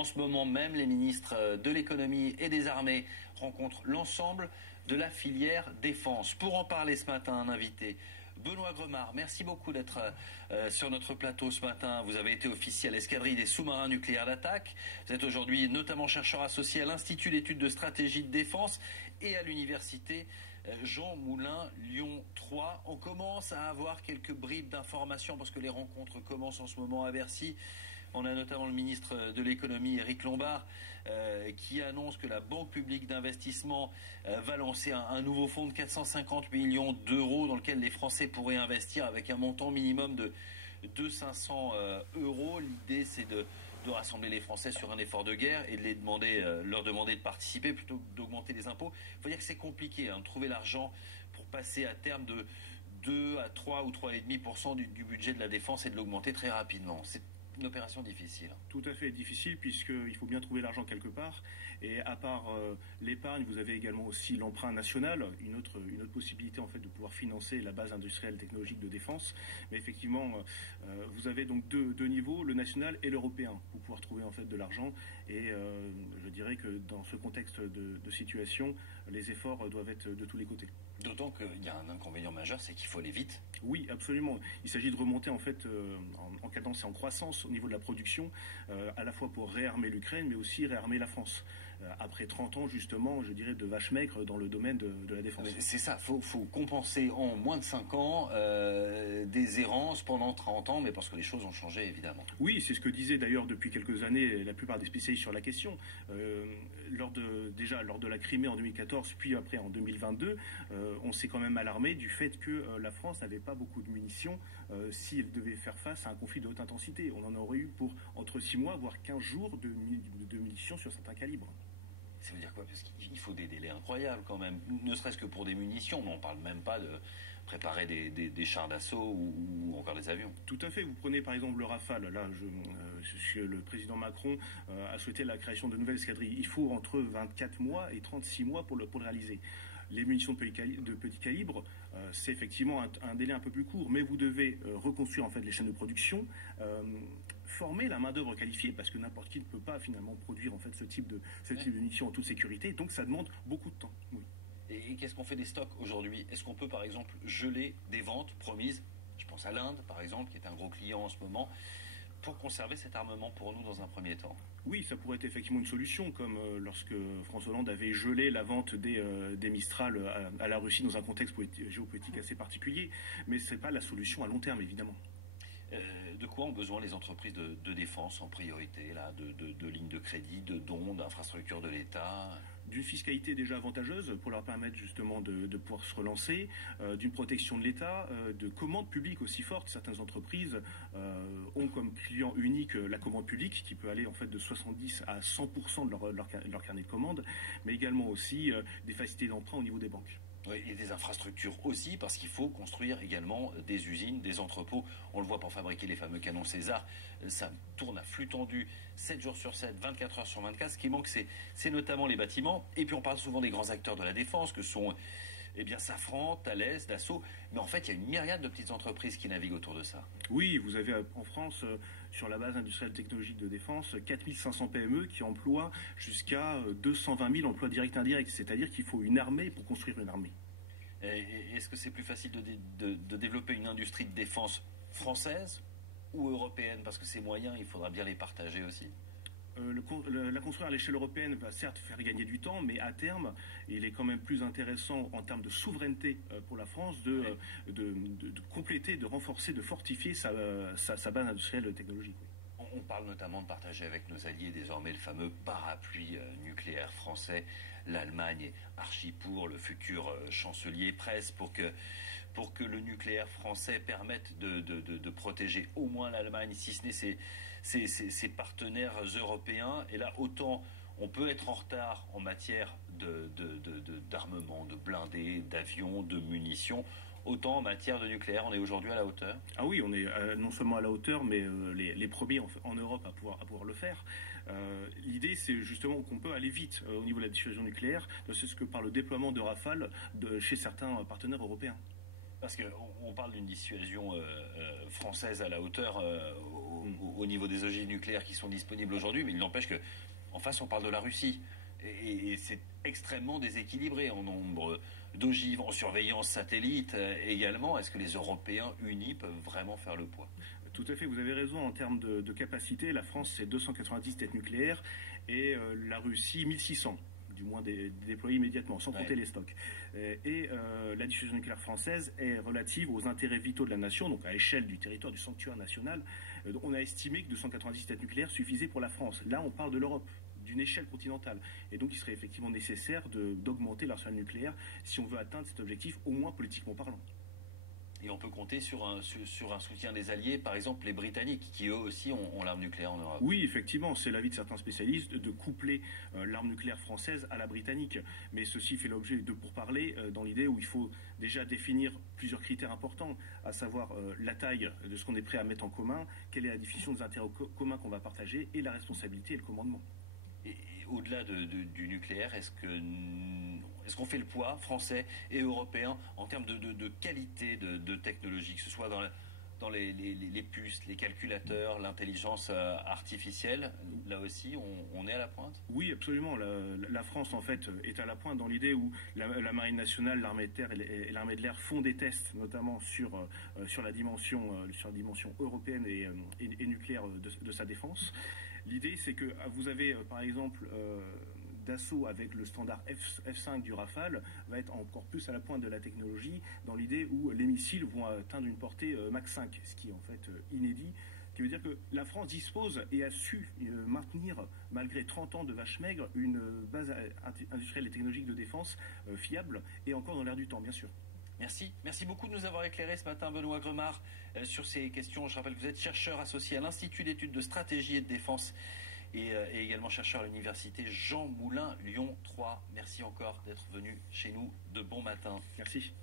En ce moment même, les ministres de l'économie et des armées rencontrent l'ensemble de la filière défense. Pour en parler ce matin, un invité, Benoît Gremard, merci beaucoup d'être sur notre plateau ce matin. Vous avez été officier à l'escadrille des sous-marins nucléaires d'attaque. Vous êtes aujourd'hui notamment chercheur associé à l'Institut d'études de stratégie de défense et à l'université Jean Moulin Lyon 3. On commence à avoir quelques bribes d'informations parce que les rencontres commencent en ce moment à Bercy. On a notamment le ministre de l'économie, Éric Lombard, qui annonce que la Banque publique d'investissement va lancer un nouveau fonds de 450 millions d'euros dans lequel les Français pourraient investir avec un montant minimum de 500 euros. L'idée, c'est de rassembler les Français sur un effort de guerre et de leur demander de participer plutôt que d'augmenter les impôts. Il faut dire que c'est compliqué de trouver l'argent pour passer à terme de 2 à 3 ou 3,5% du budget de la défense et de l'augmenter très rapidement. C'est une opération difficile. Tout à fait difficile puisqu'il faut bien trouver l'argent quelque part. Et à part l'épargne, vous avez également aussi l'emprunt national, une autre possibilité en fait de pouvoir financer la base industrielle technologique de défense. Mais effectivement, vous avez donc deux niveaux, le national et l'européen, pour pouvoir trouver en fait de l'argent. Et je dirais que dans ce contexte de situation, les efforts doivent être de tous les côtés. D'autant qu'il y a un inconvénient majeur, c'est qu'il faut aller vite. Oui, absolument. Il s'agit de remonter en fait en cadence et en croissance au niveau de la production, à la fois pour réarmer l'Ukraine, mais aussi réarmer la France. Après 30 ans, justement, je dirais, de vaches maigres dans le domaine de la défense. C'est ça, faut compenser en moins de 5 ans des errances pendant 30 ans, mais parce que les choses ont changé, évidemment. Oui, c'est ce que disaient d'ailleurs depuis quelques années la plupart des spécialistes sur la question. Lors de la Crimée en 2014, puis après en 2022, on s'est quand même alarmé du fait que la France n'avait pas beaucoup de munitions si elle devait faire face à un conflit de haute intensité. On en aurait eu pour entre 6 mois, voire 15 jours de munitions sur certains calibres. Ça veut dire quoi? Parce qu'il faut des délais incroyables quand même, ne serait-ce que pour des munitions, mais on ne parle même pas de préparer des chars d'assaut ou encore des avions. Tout à fait, vous prenez par exemple le Rafale, là le président Macron a souhaité la création de nouvelles escadrilles. Il faut entre 24 mois et 36 mois pour le réaliser. Les munitions de petit calibre, c'est effectivement un délai un peu plus court, mais vous devez reconstruire en fait les chaînes de production, former la main-d'œuvre qualifiée, parce que n'importe qui ne peut pas finalement produire en fait ce type de munitions en toute sécurité, donc ça demande beaucoup de temps. Oui. Et qu'est-ce qu'on fait des stocks aujourd'hui? Est-ce qu'on peut par exemple geler des ventes promises? Je pense à l'Inde par exemple, qui est un gros client en ce moment, pour conserver cet armement pour nous dans un premier temps. Oui, ça pourrait être effectivement une solution, comme lorsque François Hollande avait gelé la vente des Mistral à la Russie dans un contexte géopolitique assez particulier, mais ce n'est pas la solution à long terme, évidemment. De quoi ont besoin les entreprises de défense en priorité, là, de lignes de crédit, de dons, d'infrastructures de l'État? D'une fiscalité déjà avantageuse pour leur permettre justement de pouvoir se relancer, d'une protection de l'État, de commandes publiques aussi fortes. Certaines entreprises ont comme client unique la commande publique qui peut aller en fait de 70 à 100% de leur carnet de commandes, mais également aussi des facilités d'emprunt au niveau des banques. Oui, et des infrastructures aussi, parce qu'il faut construire également des usines, des entrepôts. On le voit pour fabriquer les fameux canons César. Ça tourne à flux tendu 7 jours sur 7, 24 heures sur 24. Ce qui manque, c'est notamment les bâtiments. Et puis on parle souvent des grands acteurs de la défense, que sont Safran, Thales, Dassault. Mais en fait, il y a une myriade de petites entreprises qui naviguent autour de ça. Oui, vous avez en France, sur la base industrielle technologique de défense, 4500 PME qui emploient jusqu'à 220 000 emplois directs et indirects. C'est-à-dire qu'il faut une armée pour construire une armée. Est-ce que c'est plus facile de développer une industrie de défense française ou européenne? Parce que ces moyens, il faudra bien les partager aussi. La construire à l'échelle européenne va certes faire gagner du temps, mais à terme, il est quand même plus intéressant en termes de souveraineté pour la France de compléter, de renforcer, de fortifier sa base industrielle technologique. Oui. On parle notamment de partager avec nos alliés désormais le fameux parapluie nucléaire français. L'Allemagne est archi pour, le futur chancelier presse pour que le nucléaire français permette de protéger au moins l'Allemagne, si ce n'est ses partenaires européens. Et là, autant on peut être en retard en matière d'armement, de blindés, d'avions, de munitions, autant en matière de nucléaire, on est aujourd'hui à la hauteur? Ah oui, on est non seulement à la hauteur, mais les premiers en Europe à pouvoir le faire. L'idée, c'est justement qu'on peut aller vite au niveau de la dissuasion nucléaire. C'est ce que par le déploiement de Rafale chez certains partenaires européens. Parce qu'on parle d'une dissuasion française à la hauteur au niveau des ogives nucléaires qui sont disponibles aujourd'hui, mais il n'empêche qu'en face, on parle de la Russie. Et c'est extrêmement déséquilibré en nombre d'ogives, en surveillance satellite également. Est-ce que les Européens unis peuvent vraiment faire le poids? Tout à fait, vous avez raison en termes de capacité. La France, c'est 290 têtes nucléaires et la Russie, 1600. Du moins déployés immédiatement, sans compter les stocks. La dissuasion nucléaire française est relative aux intérêts vitaux de la nation, donc à l'échelle du territoire du sanctuaire national. On a estimé que 290 têtes nucléaires suffisaient pour la France. Là, on parle de l'Europe, d'une échelle continentale. Et donc, il serait effectivement nécessaire d'augmenter l'arsenal nucléaire si on veut atteindre cet objectif, au moins politiquement parlant. Et on peut compter sur un soutien des alliés, par exemple les Britanniques, qui eux aussi ont l'arme nucléaire en Europe. Oui, effectivement, c'est l'avis de certains spécialistes de coupler l'arme nucléaire française à la britannique. Mais ceci fait l'objet de pourparlers dans l'idée où il faut déjà définir plusieurs critères importants, à savoir la taille de ce qu'on est prêt à mettre en commun, quelle est la définition des intérêts communs qu'on va partager, et la responsabilité et le commandement. Et au-delà du nucléaire, est-ce qu'on fait le poids français et européen en termes de qualité de technologie, que ce soit dans les puces, les calculateurs, l'intelligence artificielle? Là aussi, on est à la pointe? Oui, absolument. La France, en fait, est à la pointe dans l'idée où la Marine nationale, l'armée de terre et l'armée de l'air font des tests, notamment sur la dimension européenne et nucléaire de sa défense. L'idée, c'est que vous avez, par exemple, Dassault avec le standard F5 du Rafale va être encore plus à la pointe de la technologie dans l'idée où les missiles vont atteindre une portée Mach 5, ce qui est en fait inédit, qui veut dire que la France dispose et a su maintenir, malgré 30 ans de vache maigre, une base industrielle et technologique de défense fiable et encore dans l'air du temps, bien sûr. Merci beaucoup de nous avoir éclairé ce matin, Benoît Gremard, sur ces questions. Je rappelle que vous êtes chercheur associé à l'Institut d'études de stratégie et de défense et également chercheur à l'université Jean Moulin Lyon 3. Merci encore d'être venu chez nous de bon matin. Merci.